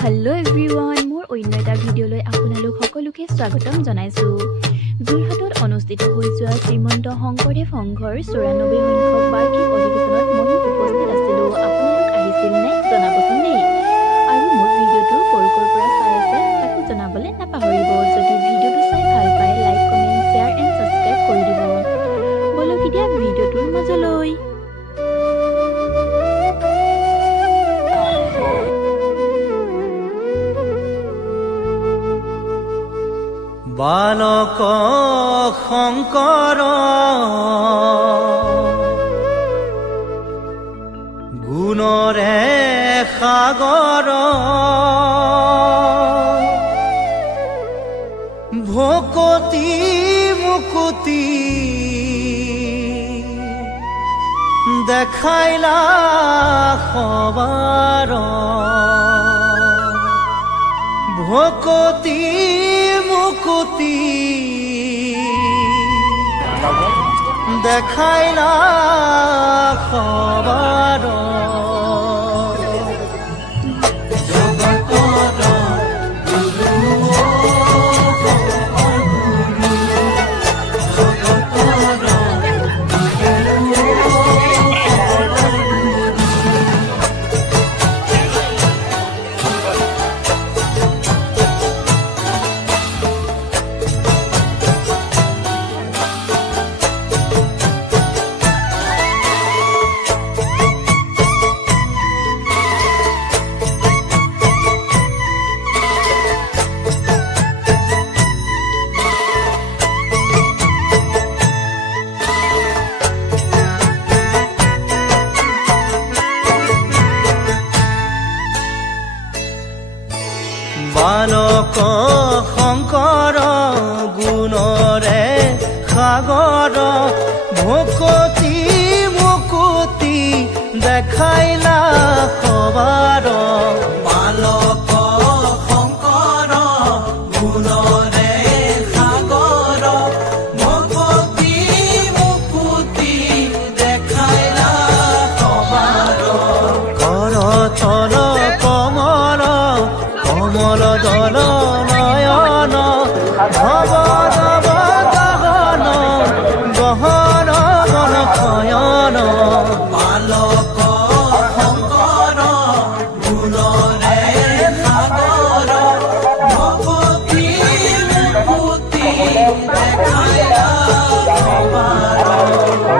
Hello everyone मोर अन्य এটা ভিডিওলৈ আপোনালোক সকলোকে স্বাগতম জনাইছো। যোৰহাটত অনুষ্ঠিত হৈ যোৱা শ্ৰীমন্ত শংকৰদেৱ সংঘৰ ৯৪ সংখ্যক বাৰ্ষিক অধিৱেশনত মই উপস্থিত আছিলো। আপোনালোক আহিছিল নে জনাবচোন দেই। আৰু মোৰ ভিডিওটো কৰকৰ পৰা চাই আছে তাকো জনাবলে নাপাহৰিব। যদি ভিডিওটো চাই ভাল পায় like comment share and subscribe কৰি দিব। বলক এতিয়া ভিডিওটোৰ মাজলৈ। বালক শংকৰ গুণৰে সাগৰ ভকতি মুকুতি দেখাইলা সবাৰ ভকতি মুকুতি দেখাইলা সবাৰ বালক শংকৰ গুণৰে সাগৰ ভকতি মুকুতি দেখাইলা সবাৰ বালক শংকৰ গুণৰে সাগৰ ভকতি মুকুতি দেখাইলা সবাৰ কৰতল কমল কমল দল নয়ন ভৱ নৱ গহন গহন গণ শয়ন বালক শংকৰ গুণৰে সাগৰ ভকতি মুকুতি দেখাইলা সবাৰ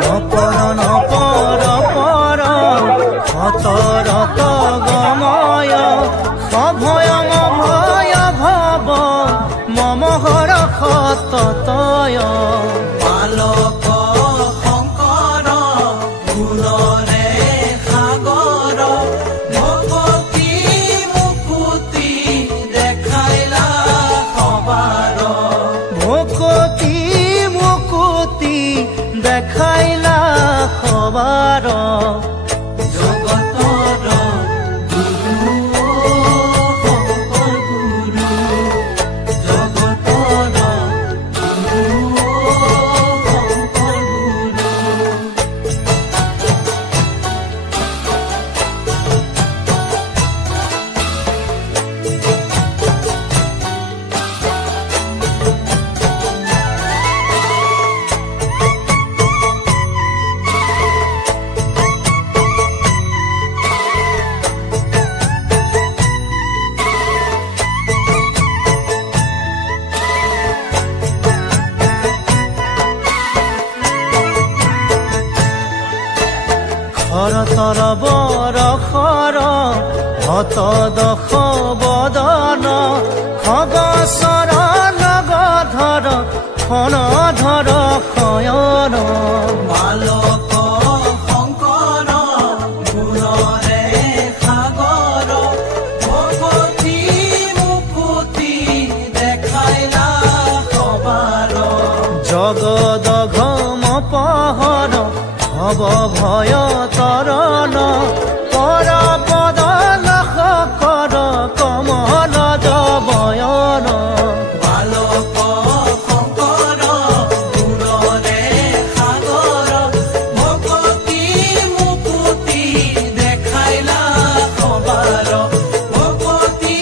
নপৰ নপৰ পৰ সতৰত গময় অভয় ভয় ভৱ মমহৰ সততয় বালক শংকৰ গুণৰে সাগৰ ভকতি মুকুতি দেখাইলা সবাৰ ভকতি মুকুতি দেখাইলা সবাৰ হৰতৰ বৰষৰ হত দশ বদন খগচৰ নগধৰ খনধৰ শয়ন বালক শংকৰ গুণৰে সাগৰ ভকতি মুকুতি দেখাইলা সবাৰ জগদঘম পহৰ ভৱ ভয় তৰণ পৰ পদ লাখ কৰ কমল জবয়ন বালক শংকৰ গুণৰে সাগৰ ভকতি মুকুতি দেখাইলা সবাৰ ভকতি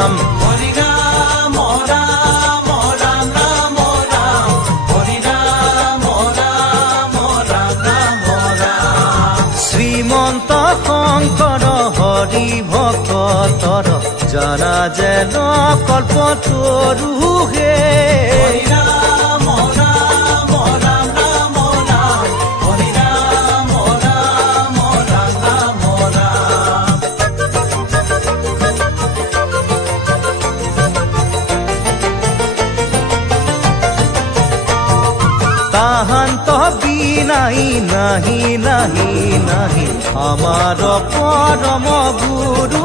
ৰাম হৰি ৰাম ৰাম ৰাম ৰাম ৰাম হৰি ৰাম ৰাম ৰাম ৰাম ৰাম শ্ৰীমন্ত শংকৰ হৰি ভকতৰ জানা যেন কল্পতৰু হে হৰি ৰাম ৰাম ৰাম ৰাম ৰাম হৰি ৰাম ৰাম ৰাম ৰাম ৰাম তাহান্ত বিনাই নাহি নাহি নাহি আমাৰ পৰম গুৰু